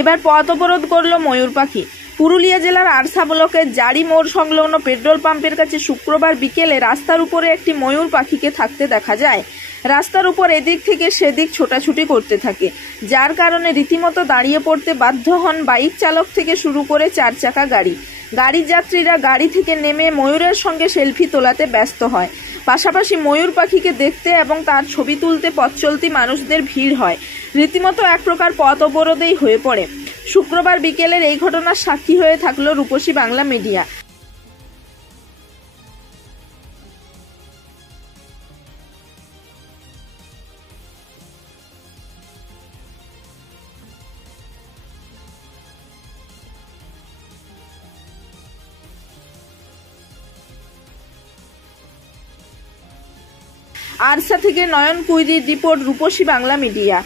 এবার পথ অবরোধ করল ময়ূর পাখি। পুরুলিয়া জেলার আরসা ব্লকের জারি মোড় সংলগ্ন পেট্রোল পাম্পের কাছে শুক্রবার বিকেলে রাস্তার উপরে একটি ময়ূর পাখিকে থাকতে দেখা যায়। রাস্তার উপর এদিক থেকে সেদিক ছোটাছুটি করতে থাকে, যার কারণে রীতিমতো দাঁড়িয়ে পড়তে বাধ্য হন বাইক চালক থেকে শুরু করে 4 চাকা গাড়ি। গাড়ির যাত্রীরা গাড়ি থেকে নেমে ময়ূরের সঙ্গে সেলফি তোলাতে ব্যস্ত হয়। পাশাপাশি ময়ূর পাখিকে দেখতে এবং তার ছবি তুলতে পথ চলতি মানুষদের ভিড় হয়। রীতিমতো এক প্রকার পথ অবরোধেই হয়ে পড়ে। শুক্রবার বিকেলের এই ঘটনার সাক্ষী হয়ে থাকলো রূপসী বাংলা মিডিয়া। আরসা থেকে নয়ন কুইরির রিপোর্ট, রূপসী বাংলা মিডিয়া।